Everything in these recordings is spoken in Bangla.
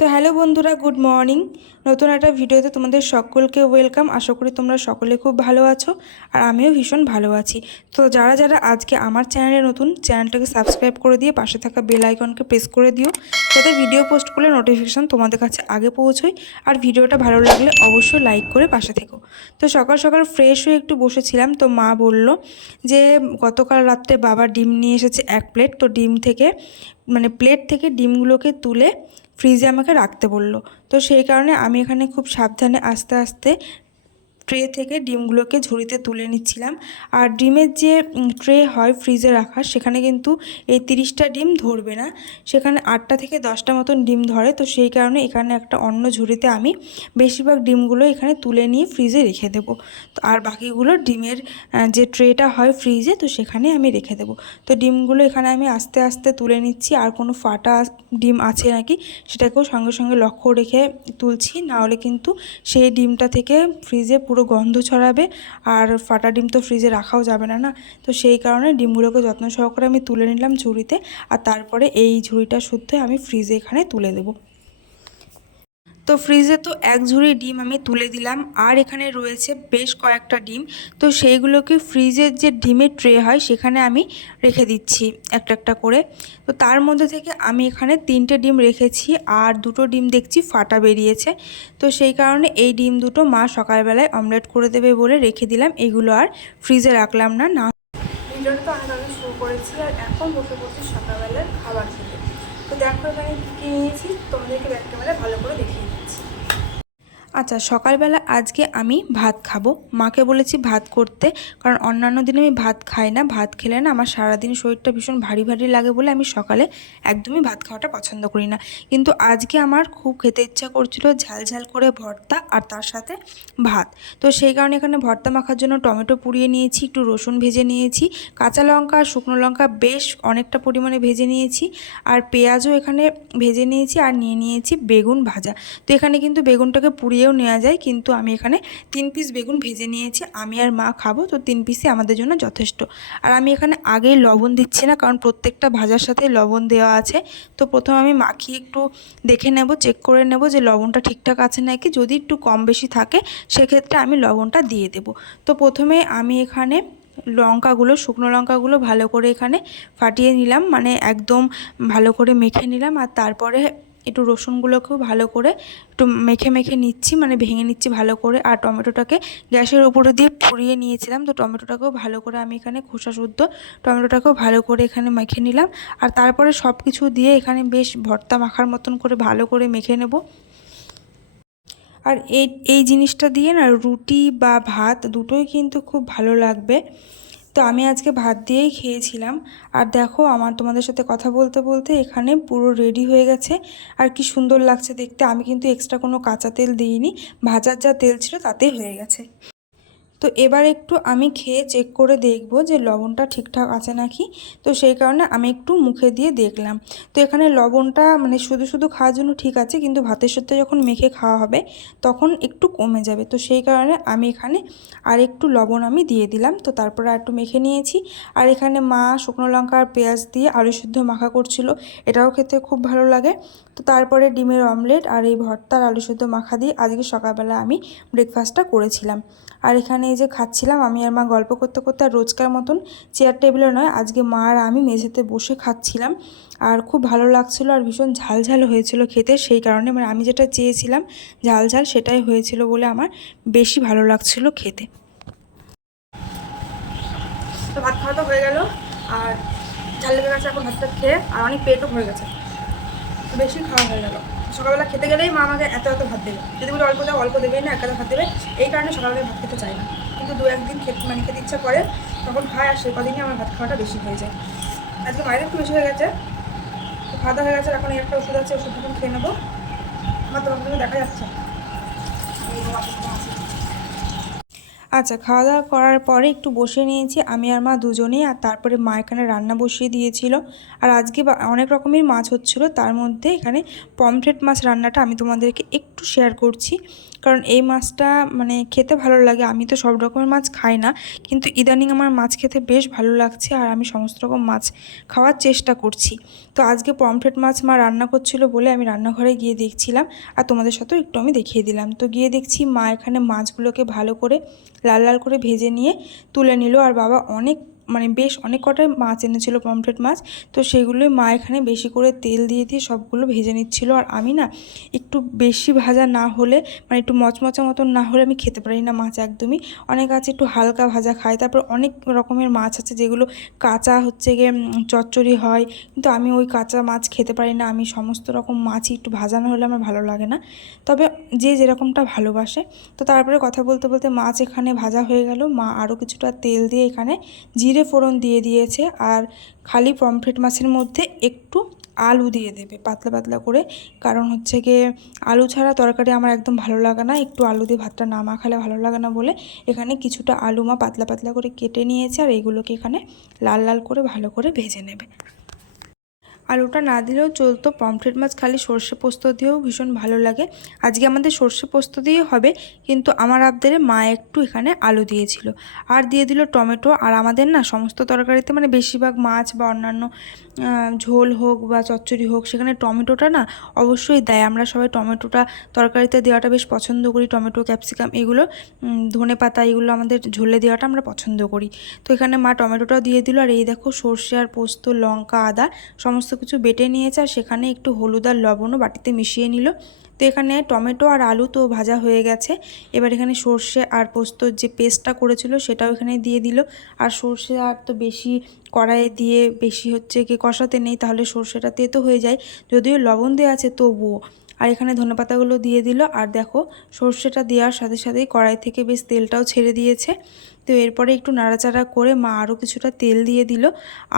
তো হ্যালো বন্ধুরা, গুড মর্নিং। নতুন একটা ভিডিওতে তোমাদের সকলকে ওয়েলকাম। আশা করি তোমরা সকলে খুব ভালো আছো আর আমিও ভীষণ ভালো আছি। তো যারা যারা আজকে আমার চ্যানেলে নতুন, চ্যানেলটাকে সাবস্ক্রাইব করে দিয়ে পাশে থাকা বেল আইকনকে প্রেস করে দিও, যাতে ভিডিও পোস্ট করলে নোটিফিকেশান তোমাদের কাছে আগে পৌঁছয়। আর ভিডিওটা ভালো লাগলে অবশ্যই লাইক করে পাশে থেকো। তো সকাল সকাল ফ্রেশ হয়ে একটু বসেছিলাম, তো মা বলল যে গতকাল রাত্রে বাবা ডিম নিয়ে এসেছে 1 প্লেট। তো ডিম থেকে প্লেট থেকে ডিমগুলোকে তুলে ফ্রিজে আমাকে রাখতে বলল। তো সেই কারণে আমি এখানে খুব সাবধানে আস্তে আস্তে ট্রে থেকে ডিমগুলোকে ঝুড়িতে তুলে নিচ্ছিলাম। আর ডিমের যে ট্রে হয় ফ্রিজে রাখার, সেখানে কিন্তু এই 30টা ডিম ধরবে না, সেখানে 8টা থেকে 10টা মতন ডিম ধরে। তো সেই কারণে এখানে একটা অন্য ঝুড়িতে আমি বেশিরভাগ ডিমগুলো এখানে তুলে নিয়ে ফ্রিজে রেখে দেবো। তো আর বাকিগুলো ডিমের যে ট্রেটা হয় ফ্রিজে, তো সেখানে আমি রেখে দেবো। তো ডিমগুলো এখানে আমি আস্তে আস্তে তুলে নিচ্ছি। আর কোনো ফাটা ডিম আছে নাকি সেটাকেও সঙ্গে সঙ্গে লক্ষ্য রেখে তুলছি, নাহলে কিন্তু সেই ডিমটা থেকে ফ্রিজে পুরো গন্ধ ছড়াবে। আর ফাটা ডিম তো ফ্রিজে রাখাও যাবে না না। তো সেই কারণে ডিমগুলোকে যত্ন সহকারে আমি তুলে নিলাম ঝুড়িতে, আর তারপরে এই ঝুড়িটা শুদ্ধ আমি ফ্রিজে এখানে তুলে দেবো। তো ফ্রিজে তো 1 ঝুড়ি ডিম আমি তুলে দিলাম, আর এখানে রয়েছে বেশ কয়েকটা ডিম। তো সেইগুলোকে ফ্রিজের যে ডিমের ট্রে হয় সেখানে আমি রেখে দিচ্ছি একটা একটা করে। তো তার মধ্যে থেকে আমি এখানে 3টে ডিম রেখেছি, আর 2টো ডিম দেখছি ফাটা বেরিয়েছে। তো সেই কারণে এই ডিম দুটো মা সকালবেলায় অমলেট করে দেবে বলে রেখে দিলাম, এইগুলো আর ফ্রিজে রাখলাম না। ভিডিওটা তো অনেক আগে শুরু করেছি, আর এখন বসে বসে সকালবেলার খাবার খেতে। তো দেখো এখানে কী নিয়েছি, তোমাদেরকে ব্যাক ক্যামেরায় ভালো করে দেখিয়ে দিচ্ছি। আচ্ছা, সকালবেলা আজকে আমি ভাত খাবো। মাকে বলেছি ভাত করতে, কারণ অন্যান্য দিনে আমি ভাত খাই না। ভাত খেলে না আমার সারাদিন শরীরটা ভীষণ ভারী ভারী লাগে বলে আমি সকালে একদমই ভাত খাওয়াটা পছন্দ করি না। কিন্তু আজকে আমার খুব খেতে ইচ্ছা করছিল ঝাল ঝাল করে ভর্তা আর তার সাথে ভাত। তো সেই কারণে এখানে ভর্তা মাখার জন্য টমেটো পুড়িয়ে নিয়েছি, একটু রসুন ভেজে নিয়েছি, কাঁচা লঙ্কা আর শুকনো লঙ্কা বেশ অনেকটা পরিমাণে ভেজে নিয়েছি, আর পেঁয়াজও এখানে ভেজে নিয়েছি, আর নিয়ে নিয়েছি বেগুন ভাজা। তো এখানে কিন্তু বেগুনটাকে পুড়িয়েও নেওয়া যায়, কিন্তু আমি এখানে 3 পিস বেগুন ভেজে নিয়েছি। আমি আর মা খাবো, তো 3 পিসই আমাদের জন্য যথেষ্ট। আর আমি এখানে আগেই লবণ দিচ্ছি না, কারণ প্রত্যেকটা ভাজার সাথে লবণ দেওয়া আছে। তো প্রথমে আমি মাখিয়ে একটু দেখে নেব, চেক করে নেব যে লবণটা ঠিকঠাক আছে নাকি। যদি একটু কম বেশি থাকে সেক্ষেত্রে আমি লবণটা দিয়ে দেব। তো প্রথমে আমি এখানে লঙ্কাগুলো, শুকনো লঙ্কাগুলো ভালো করে এখানে ফাটিয়ে নিলাম, একদম ভালো করে মেখে নিলাম। আর তারপরে একটু রসুনগুলোকেও ভালো করে একটু মেখে মেখে নিচ্ছি, ভেঙে নিচ্ছি ভালো করে। আর টমেটোটাকে গ্যাসের উপরে দিয়ে পুড়িয়ে নিয়েছিলাম, তো টমেটোটাকেও ভালো করে আমি এখানে খোসা শুদ্ধ টমেটোটাকেও ভালো করে এখানে মেখে নিলাম। আর তারপরে সব কিছু দিয়ে এখানে বেশ ভর্তা মাখার মতন করে ভালো করে মেখে নেব। আর এই জিনিসটা দিয়ে না রুটি বা ভাত দুটোই কিন্তু খুব ভালো লাগবে। তো আমি আজকে ভাত দিয়েই খেয়েছিলাম। আর দেখো আমার তোমাদের সাথে কথা বলতে বলতে এখানে পুরো রেডি হয়ে গেছে, আর কি সুন্দর লাগছে দেখতে। আমি কিন্তু এক্সট্রা কোনো কাঁচা তেল দিইনি, ভাজার যা তেল ছিল তাতেই হয়ে গেছে। তো এবার একটু আমি খেয়ে চেক করে দেখব যে লবণটা ঠিকঠাক আছে নাকি। তো সেই কারণে আমি একটু মুখে দিয়ে দেখলাম। তো এখানে লবণটা শুধু শুধু খাওয়ার জন্য ঠিক আছে, কিন্তু ভাতের সাথে যখন মেখে খাওয়া হবে তখন একটু কমে যাবে। তো সেই কারণে আমি এখানে আর একটু লবণ আমি দিয়ে দিলাম। তো তারপরে আর একটু মেখে নিয়েছি। আর এখানে মা শুকনো লঙ্কা আর পেঁয়াজ দিয়ে আলু সিদ্ধ মাখা করছিল, এটাও খেতে খুব ভালো লাগে। তো তারপরে ডিমের অমলেট আর এই ভর্তার আলু সিদ্ধ মাখা দিয়ে আজকে সকালবেলা আমি ব্রেকফাস্টটা করেছিলাম। আর এখানে এই যে খাচ্ছিলাম আমি আর মা গল্প করতে করতে। আর রোজকার মতন চেয়ার টেবিলে নয়, আজকে মা আর আমি মেঝেতে বসে খাচ্ছিলাম। আর খুব ভালো লাগছিল, আর ভীষণ ঝাল ঝাল হয়েছিল খেতে। সেই কারণে আমি যেটা চেয়েছিলাম ঝাল ঝাল, সেটাই হয়েছিল বলে আমার বেশি ভালো লাগছিল খেতে। তো ভাত খাওয়া তো হয়ে গেল, আর ঝাল লেগে গেছে এখন ভাতটা খেয়ে, আর অনেক পেটও ভরে গেছে, বেশি খাওয়া হয়ে গেল। সকালবেলা খেতে গেলেই মা আমাকে এত এত ভাত দেবে, যদি বলে অল্প দাও অল্প দেবেই না, একাদা ভাত দেবে। এই কারণে সকালবেলা ভাত খেতে চাই না, কিন্তু 2-1 দিন খেতে ইচ্ছা করে তখন খায়, আর সে কদিনই আমার ভাত খাওয়াটা বেশি হয়ে যায়। আজকে মায়ের একটু বেশি হয়ে গেছে। তো খাওয়া দাওয়া হয়ে গেছে, এখন একটা ওষুধ আছে, ওষুধ দুটো খেয়ে নেবো। আমার তোমার দেখা যাচ্ছে। আচ্ছা, খাওয়া দাওয়া করার পরে একটু বসে নিয়েছি আমি আর মা দুজনেই। আর তারপরে মা এখানে রান্না বসিয়ে দিয়েছিল। আর আজকে অনেক রকমের মাছ হচ্ছিলো, তার মধ্যে এখানে পমফ্রেট মাছ রান্নাটা আমি তোমাদেরকে একটু শেয়ার করছি। কারণ এই মাছটা মানে খেতে ভালো লাগে। আমি তো সব রকমের মাছ খাই না, কিন্তু ইদানিং আমার মাছ খেতে বেশ ভালো লাগছে আর আমি সমস্ত রকম মাছ খাওয়ার চেষ্টা করছি। তো আজকে পমফ্রেট মাছ মা রান্না করছিল বলে আমি রান্নাঘরে গিয়ে দেখছিলাম, আর তোমাদের সাথেও একটু আমি দেখিয়ে দিলাম। তো গিয়ে দেখছি মা এখানে মাছগুলোকে ভালো করে লাল লাল করে ভেজে নিয়ে তুলে নিল, আর বাবা বেশ অনেক কটাই মাছ এনেছিল পমফ্রেট মাছ। তো সেগুলোই মা এখানে বেশি করে তেল দিয়ে দিয়ে সবগুলো ভেজে নিচ্ছিল। আর আমি না একটু বেশি ভাজা না হলে, একটু মচমচা মতন না হলে আমি খেতে পারি না মাছ একদমই। অনেক আছে একটু হালকা ভাজা খায়, তারপর অনেক রকমের মাছ আছে যেগুলো কাঁচা হচ্ছে গিয়ে চচ্চড়ি হয়, কিন্তু আমি ওই কাঁচা মাছ খেতে পারি না। আমি সমস্ত রকম মাছই একটু ভাজা না হলে আমার ভালো লাগে না, তবে যে যেরকমটা ভালোবাসে। তো তারপরে কথা বলতে বলতে মাছ এখানে ভাজা হয়ে গেল। মা আরও কিছুটা তেল দিয়ে এখানে জিরে ফোড়ন দিয়ে দিয়েছে, আর খালি পমফ্রেট মাছের মধ্যে একটু আলু দিয়ে দেবে পাতলা পাতলা করে, কারণ হচ্ছে গিয়ে আলু ছাড়া তরকারি আমার একদম ভালো লাগে না, একটু আলু দিয়ে ভাতটা না মাখালে ভালো লাগে না বলে এখানে কিছুটা আলু মা পাতলা পাতলা করে কেটে নিয়েছে, আর এইগুলোকে এখানে লাল লাল করে ভালো করে ভেজে নেবে। আলুটা না দিলেও চলতো, পমফ্রেট মাছ খালি সর্ষে পোস্ত দিয়েও ভীষণ ভালো লাগে। আজকে আমাদের সর্ষে পোস্ত দিয়ে হবে, কিন্তু আমার আবদারে মা একটু এখানে আলু দিয়েছিল, আর দিয়ে দিল টমেটো। আর আমাদের না সমস্ত তরকারিতে বেশিরভাগ মাছ বা অন্যান্য ঝোল হোক বা চচ্চড়ি হোক, সেখানে টমেটোটা না অবশ্যই দেয়। আমরা সবাই টমেটোটা তরকারিতে দেওয়াটা বেশ পছন্দ করি। টমেটো, ক্যাপসিকাম এগুলো, ধনেপাতা এগুলো আমাদের ঝোলে দেওয়াটা আমরা পছন্দ করি। তো এখানে মা টমেটোটাও দিয়ে দিল। আর এই দেখো সর্ষে আর পোস্ত, লঙ্কা, আদা সমস্ত কিছু বেটে নিয়েছে, আর সেখানে একটু হলুদ আর লবণও বাটিতে মিশিয়ে নিল। তো এখানে টমেটো আর আলু তো ভাজা হয়ে গেছে, এবার এখানে সর্ষে আর পোস্তর যে পেস্টটা করেছিল সেটাও এখানে দিয়ে দিল। আর সর্ষে আর তো বেশি কড়াইয়ে দিয়ে বেশি হচ্ছে কি কষাতে নেই, তাহলে সর্ষেটা তেতো হয়ে যায়, যদিও লবণ দেওয়া আছে তবুও। আর এখানে ধনেপাতাগুলো দিয়ে দিল, আর দেখো সর্ষেটা দেওয়ার সাথে সাথেই কড়াই থেকে বেশ তেলটাও ছেড়ে দিয়েছে। তো এরপরে একটু নাড়াচাড়া করে মা আরও কিছুটা তেল দিয়ে দিল,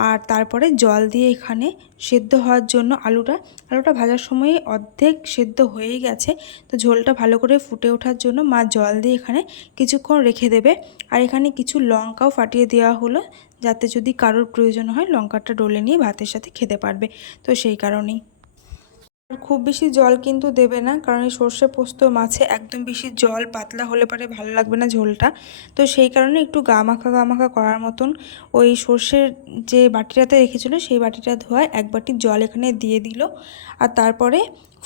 আর তারপরে জল দিয়ে এখানে সেদ্ধ হওয়ার জন্য আলুটা ভাজার সময় অর্ধেক সেদ্ধ হয়েই গেছে। তো ঝোলটা ভালো করে ফুটে ওঠার জন্য মা জল দিয়ে এখানে কিছুক্ষণ রেখে দেবে। আর এখানে কিছু লঙ্কাও ফাটিয়ে দেওয়া হলো, যাতে যদি কারোর প্রয়োজন হয় লঙ্কাটা ডলে নিয়ে ভাতের সাথে খেতে পারবে, তো সেই কারণেই। আর খুব বেশি জল কিন্তু দেবে না, কারণ এই সর্ষে পোস্ত মাছে একদম বেশি জল পাতলা হলে পরে ভালো লাগবে না ঝোলটা। তো সেই কারণে একটু গা মাখা করার মতন ওই সর্ষের যে বাটিটাতে রেখেছিল সেই বাটিটা ধোয়া এক বাটি জল এখানে দিয়ে দিল। আর তারপরে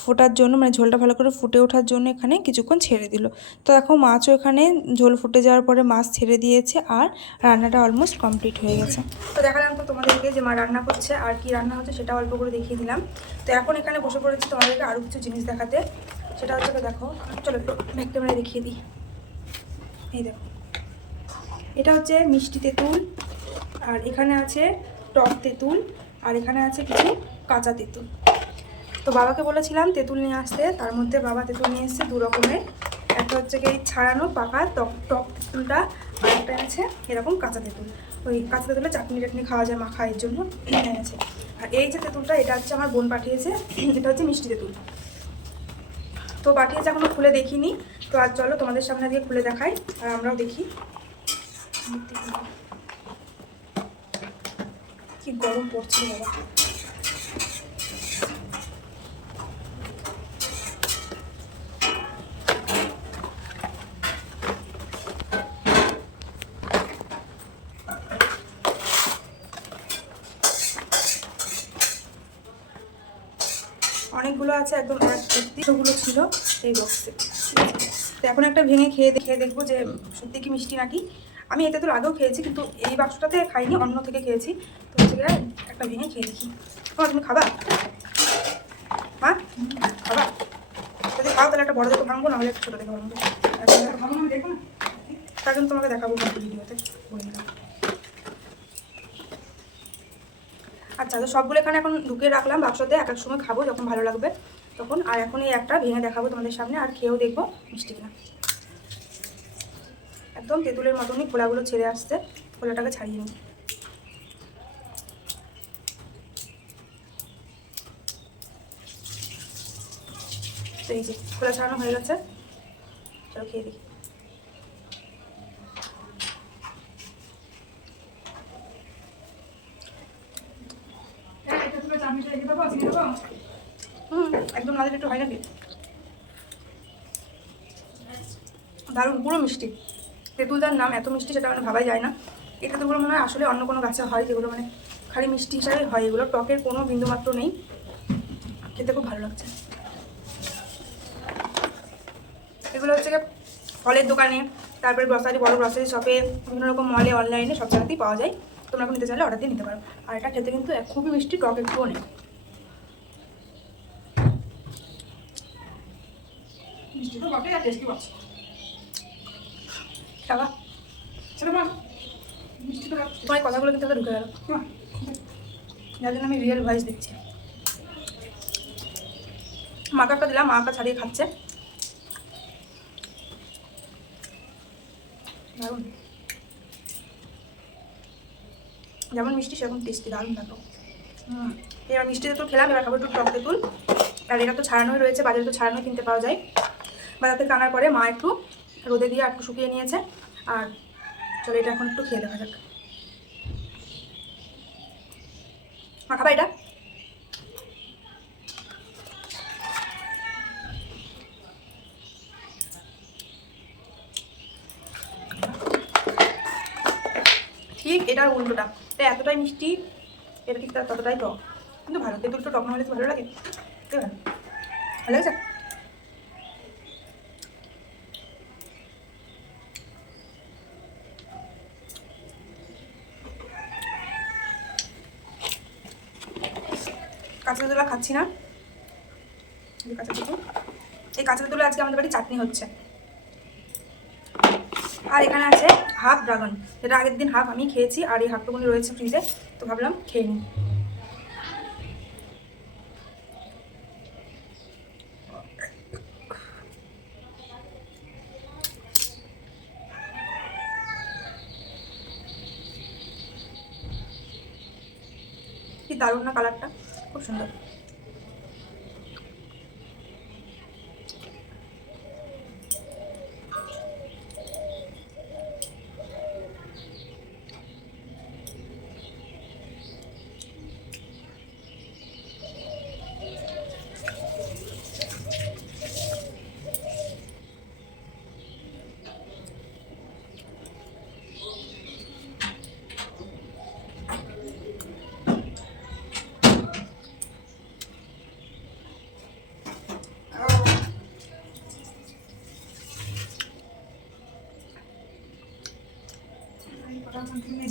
ফোটার জন্য ঝোলটা ভালো করে ফুটে ওঠার জন্য এখানে কিছুক্ষণ ছেড়ে দিল। তো এখন মাছও এখানে ঝোল ফুটে যাওয়ার পরে মাছ ছেড়ে দিয়েছে, আর রান্নাটা অলমোস্ট কমপ্লিট হয়ে গেছে। তো দেখালাম তো তোমাদেরকে যে মা রান্না করছে, আর কি রান্না হচ্ছে সেটা অল্প করে দেখিয়ে দিলাম। তো এখন এখানে বসে পড়েছি তোমাদেরকে আরও কিছু জিনিস দেখাতে। সেটা হচ্ছে তো দেখো, চলো একটু ব্যাক ক্যামেরা দেখিয়ে দিই। এই দেখো, এটা হচ্ছে মিষ্টি তেঁতুল, আর এখানে আছে টক তেঁতুল, আর এখানে আছে কিছু কাঁচা তেঁতুল। তো বাবাকে বলেছিলাম তেঁতুল নিয়ে আসতে, তার মধ্যে বাবা তেঁতুল নিয়ে এসছে দু রকমের। একটা হচ্ছে কি ছাড়ানো পাকা টক তেঁতুলটা, আর একটা আছে এরকম কাঁচা তেঁতুল। ওই কাঁচা তেঁতুলে চাটনি টাটনি খাওয়া যায় মাখা, এর জন্য এনেছে। আর এই যে তেঁতুলটা, এটা হচ্ছে আমার বোন পাঠিয়েছে, এটা হচ্ছে মিষ্টি তেঁতুল। তো পাঠিয়েছে, এখনো খুলে দেখিনি। তো আজ চলো তোমাদের সামনে দিয়ে খুলে দেখাই আর আমরাও দেখি। কি গরম পড়ছে বাবা। অনেকগুলো আছে, একদম একগুলো ছিল এই বক্সে। তো এখন একটা ভেঙে খেয়ে দেখবো যে সত্যি কি মিষ্টি নাকি। আমি এতে তো আগেও খেয়েছি, কিন্তু এই বাক্সটাতে খাইনি, অন্য থেকে খেয়েছি। তো হচ্ছে একটা ভেঙে খেয়ে দেখি। তুমি খাবা? হ্যাঁ খাবা? যদি খাও তাহলে একটা বড় দেখে ভাঙবো, নাহলে একটা ছোটো দেখে ভাঙবো। দেখো না, তার জন্য তোমাকে দেখাবো ভিডিওতে বললাম। আচ্ছা, তো সবগুলো এখানে এখন ঢুকিয়ে রাখলাম বাক্সতে, এক এক সময় খাবো যখন ভালো লাগবে তখন। আর এখন এই একটা ভেঙে দেখাবো তোমাদের সামনে, আর খেয়েও দেখবো মিষ্টি কিনা। একদম তেঁতুলের মতনই খোলাগুলো ছেড়ে আসছে, খোলাটাকে ছাড়িয়ে নিই। তো এই যে খোলা ছাড়ানো হয়ে গেছে, চলো খেয়ে দেখি। একদম নাদের একটু হয় নাকি? দারুণ, পুরো মিষ্টি। তেঁতুলটার নাম এত মিষ্টি সেটা মানে ভাবাই যায় না। এই তেঁতুলগুলো মনে হয় আসলে অন্য কোনো গাছে হয়, যেগুলো মানে খালি মিষ্টি হিসাবে হয়, এগুলো টকের কোনো বিন্দুমাত্র নেই। খেতে খুব ভালো লাগছে। এগুলো হচ্ছে ফলের দোকানে, তারপরে গ্রসারি, বড় গ্রসারি শপে, বিভিন্ন রকম মলে, অনলাইনে সব জায়গাতেই পাওয়া যায়। তোমরা এখন নিতে চাইলে অর্ডার দিয়ে নিতে পারো। আর এটা খেতে কিন্তু খুবই মিষ্টি, টক একটুও নেই। মিষ্টি তো বটে, আর টেস্টিও আছে। খাবা মিষ্টি তো তোমার কথাগুলো কিন্তু ঢুকে গেল, যার জন্য আমি রিয়েল ভয়েস দিচ্ছি। মাকে একটা দিলাম, মাকে ছাড়িয়ে খাচ্ছে। দারুণ, যেমন মিষ্টি সেরকম টেস্টি, দারুণ লাগলো। এবার মিষ্টি তেঁতুল খেলাম, এবার খাবো একটু টক তেঁতুল। আর এটা তো ছাড়ানোই রয়েছে, বাজারে তো ছাড়ানোই কিনতে পাওয়া যায়। বাজার থেকে আনার পরে মা একটু রোদে দিয়ে একটু শুকিয়ে নিয়েছে। আর চলো এটা এখন একটু খেয়ে দেখা যাক। মা খাবা এটা? ঠিক এটার উল্টোটা, এটা এতটাই মিষ্টি, এটা ঠিক ততটাই টক, কিন্তু ভালো। তেঁতুল তো টক না হলে তো ভালো লাগে, তাই ভালো ভালো লাগছে। কাঁচা তেঁতুলা খাচ্ছি না, কাঁচা তেঁতুল। এই কাঁচা তেঁতুলে আজকে আমাদের বাড়ি চাটনি হচ্ছে। আর এখানে আছে হাফ ড্রাগন, যেটা আগের দিন হাফ আমি খেয়েছি, আর এই হাফটুকুনি রয়েছে ফ্রিজে, তো ভাবলাম খেয়ে নিই। কি দারুণ না কালারটা, খুব সুন্দর।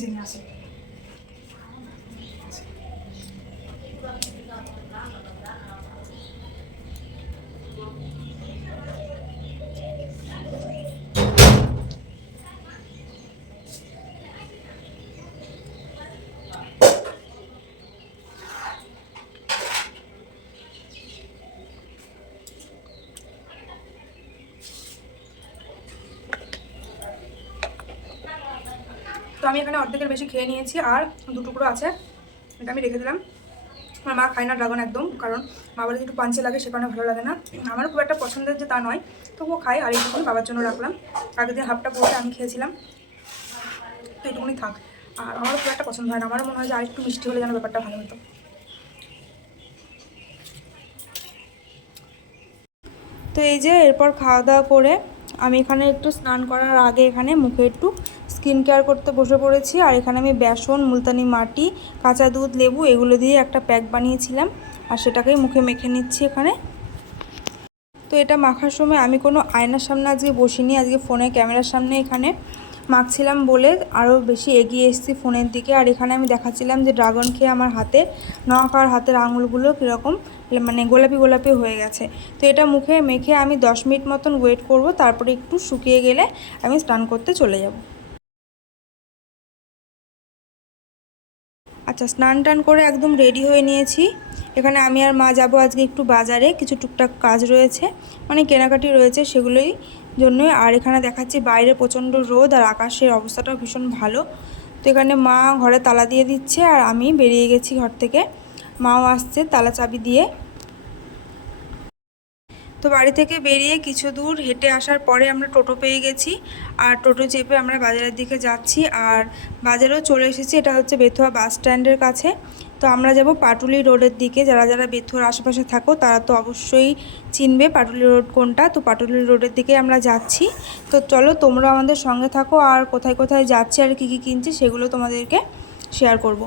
জেনে আসে তো আমি এখানে অর্ধেকের বেশি খেয়ে নিয়েছি, আর দু টুকরো আছে, এটা আমি রেখে দিলাম। আমার মা খায় না ড্রাগন একদম, কারণ মা বলে একটু পাঞ্চে লাগে, সে কারণে ভালো লাগে না। আমারও খুব একটা পছন্দের যে তা নয়, তবুও খাই। আর এইটুকুনি বাবার জন্য রাখলাম, আগের দিন হাফটা পুরোটা আমি খেয়েছিলাম, তো এইটুকুনি থাক। আর আমারও খুব একটা পছন্দ হয় না, আমারও মনে হয় যে আর একটু মিষ্টি হলে যেন ব্যাপারটা ভালো হতো। তো এই যে এরপর খাওয়া দাওয়া করে আমি এখানে একটু স্নান করার আগে এখানে মুখে একটু স্কিন কেয়ার করতে বসে পড়েছি। আর এখানে আমি বেসন, মুলতানি মাটি, কাঁচা দুধ, লেবু এগুলো দিয়ে একটা প্যাক বানিয়েছিলাম, আর সেটাকেই মুখে মেখে নিচ্ছি এখানে। তো এটা মাখার সময় আমি কোনো আয়নার সামনে আজকে বসিনি, আজকে ফোনের ক্যামেরার সামনে এখানে মাখছিলাম বলে আরও বেশি এগিয়ে এসেছি ফোনের দিকে। আর এখানে আমি দেখাচ্ছিলাম যে ড্রাগন খেয়ে আমার হাতে নখ আর হাতের আঙুলগুলো কীরকম মানে গোলাপি গোলাপি হয়ে গেছে। তো এটা মুখে মেখে আমি 10 মিনিট মতন ওয়েট করব, তারপরে একটু শুকিয়ে গেলে আমি স্নান করতে চলে যাব। আচ্ছা, স্নান টান করে একদম রেডি হয়ে নিয়েছি। এখানে আমি আর মা যাব আজকে একটু বাজারে, কিছু টুকটাক কাজ রয়েছে, মানে কেনাকাটি রয়েছে, সেগুলোই জন্যই। আর এখানে দেখাচ্ছি বাইরে প্রচণ্ড রোদ, আর আকাশের অবস্থাটাও ভীষণ ভালো। তো এখানে মা ঘরে তালা দিয়ে দিচ্ছে, আর আমি বেরিয়ে গেছি ঘর থেকে, মাও আসছে তালা চাবি দিয়ে। তো বাড়ি থেকে বেরিয়ে কিছু দূর হেঁটে আসার পরে আমরা টোটো পেয়ে গেছি, আর টোটো চেপে আমরা বাজারের দিকে যাচ্ছি। আর বাজারেও চলে এসেছি, এটা হচ্ছে বেথুয়া বাস স্ট্যান্ডের কাছে, তো আমরা যাব পাটুলি রোডের দিকে। যারা যারা বেথুর আশেপাশে থাকো তারা তো অবশ্যই চিনবে পাটুলি রোড কোনটা। তো পাটুলি রোডের দিকে আমরা যাচ্ছি। তো চলো তোমরা আমাদের সঙ্গে থাকো, আর কোথায় কোথায় যাচ্ছি আর কী কী কিনছি সেগুলো তোমাদেরকে শেয়ার করব।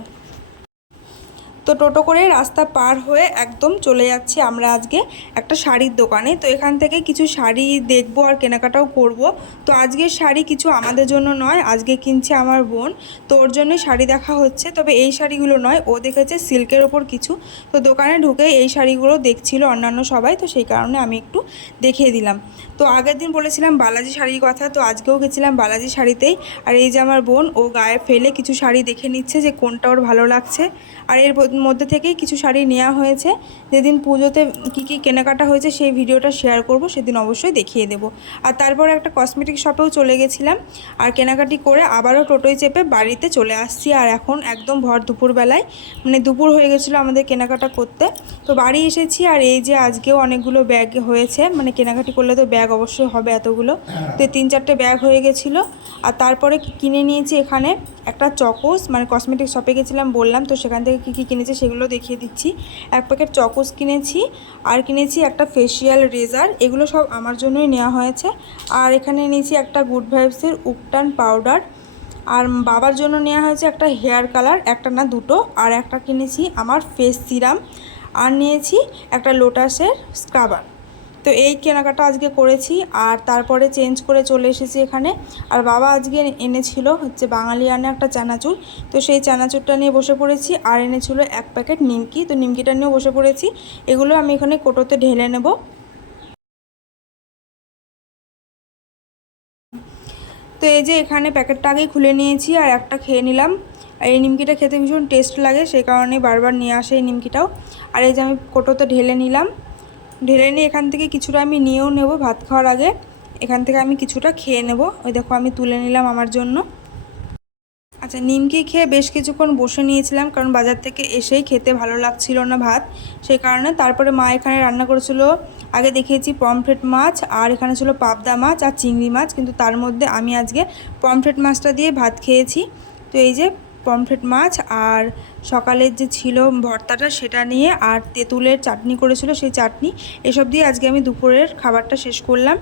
তো টোটো করে রাস্তা পার হয়ে একদম চলে যাচ্ছি আমরা আজকে একটা শাড়ির দোকানে। তো এখান থেকে কিছু শাড়ি দেখবো আর কেনাকাটাও করব। তো আজকের শাড়ি কিছু আমাদের জন্য নয়, আজকে কিনছে আমার বোন, তো ওর জন্যই শাড়ি দেখা হচ্ছে। তবে এই শাড়িগুলো নয়, ও দেখেছে সিল্কের ওপর কিছু। তো দোকানে ঢুকে এই শাড়িগুলো দেখছিল অন্যান্য সবাই, তো সেই কারণে আমি একটু দেখিয়ে দিলাম। তো আগের দিন বলেছিলাম বালাজি শাড়ির কথা, তো আজকেও গেছিলাম বালাজি শাড়িতেই। আর এই যে আমার বোন, ও গায়ে ফেলে কিছু শাড়ি দেখে নিচ্ছে যে কোনটা ওর ভালো লাগছে। আর এর মধ্যে থেকেই কিছু শাড়ি নেওয়া হয়েছে। যেদিন পুজোতে কী কী কেনাকাটা হয়েছে সেই ভিডিওটা শেয়ার করব, সেদিন অবশ্যই দেখিয়ে দেব। আর তারপরে একটা কসমেটিক শপেও চলে গেছিলাম, আর কেনাকাটি করে আবারও টোটোয় চেপে বাড়িতে চলে আসছি। আর এখন একদম ভর দুপুরবেলায়, মানে দুপুর হয়ে গেছিলো আমাদের কেনাকাটা করতে। তো বাড়ি এসেছি, আর এই যে আজকেও অনেকগুলো ব্যাগ হয়েছে, মানে কেনাকাটি করলে তো ব্যাগ অবশ্যই হবে এতগুলো। তো 3-4টে ব্যাগ হয়ে গেছিলো। আর তারপরে কিনে নিয়েছি এখানে একটা চকোস, মানে কসমেটিক শপে গেছিলাম বললাম, তো সেখান থেকে কী কী কিনেছি সেগুলো দেখিয়ে দিচ্ছি। এক প্যাকেট চকোস কিনেছি, আর কিনেছি একটা ফেসিয়াল রেজার, এগুলো সব আমার জন্যই নেওয়া হয়েছে। আর এখানে নিয়েছি একটা গুড ভাইবসের উপটান পাউডার, আর বাবার জন্য নেওয়া হয়েছে একটা হেয়ার কালার, একটা না দুটো, আর একটা কিনেছি আমার ফেস সিরাম, আর নিয়েছি একটা লোটাসের স্ক্রাবার। তো এই কেনাকাটা আজকে করেছি। আর তারপরে চেঞ্জ করে চলে এসেছি এখানে। আর বাবা আজকে এনেছিল হচ্ছে বাঙালিয়ানা একটা চানাচুর, তো সেই চানাচুরটা নিয়ে বসে পড়েছি। আর এনেছিল এক প্যাকেট নিমকি, তো নিমকিটা নিয়েও বসে পড়েছি। এগুলো আমি এখানে কোটোতে ঢেলে নেব। তো এই যে এখানে প্যাকেটটা আগেই খুলে নিয়েছি, আর একটা খেয়ে নিলাম। আর এই নিমকিটা খেতে ভীষণ টেস্ট লাগে, সেই কারণে বারবার নিয়ে আসে এই নিমকিটাও। আর এই যে আমি কোটোতে ঢেলে নিলাম। ঢেলে নিয়ে এখান থেকে কিছুটা আমি নিয়েও নেব ভাত খাওয়ার আগে। এখান থেকে আমি কিছুটা খেয়ে নেব। ওই দেখো আমি তুলে নিলাম আমার জন্য। আচ্ছা, নিমকি খেয়ে বেশ কিছুক্ষণ বসে নিয়েছিলাম, কারণ বাজার থেকে এসেই খেতে ভালো লাগছিল না ভাত, সেই কারণে। তারপরে মা এখানে রান্না করেছিল, আগে দেখিয়েছি পমফ্রেট মাছ, আর এখানে ছিল পাবদা মাছ আর চিংড়ি মাছ, কিন্তু তার মধ্যে আমি আজকে পমফ্রেট মাছটা দিয়ে ভাত খেয়েছি। তো এই যে পমফ্রেট মাছ, আর সকালের যে ছিল ভর্তাটা সেটা নিয়ে, আর তেঁতুলের চাটনি করেছিল সেই চাটনি, এসব দিয়ে আজকে আমি দুপুরের খাবারটা শেষ করলাম।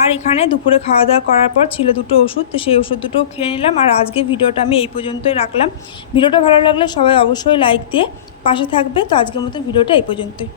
আর এখানে দুপুরে খাওয়া দাওয়া করার পর ছিল দুটো ওষুধ, তো সেই ওষুধ দুটোও খেয়ে নিলাম। আর আজকে ভিডিওটা আমি এই পর্যন্তই রাখলাম। ভিডিওটা ভালো লাগলে সবাই অবশ্যই লাইক দিয়ে পাশে থাকবে। তো আজকের মতো ভিডিওটা এই পর্যন্তই।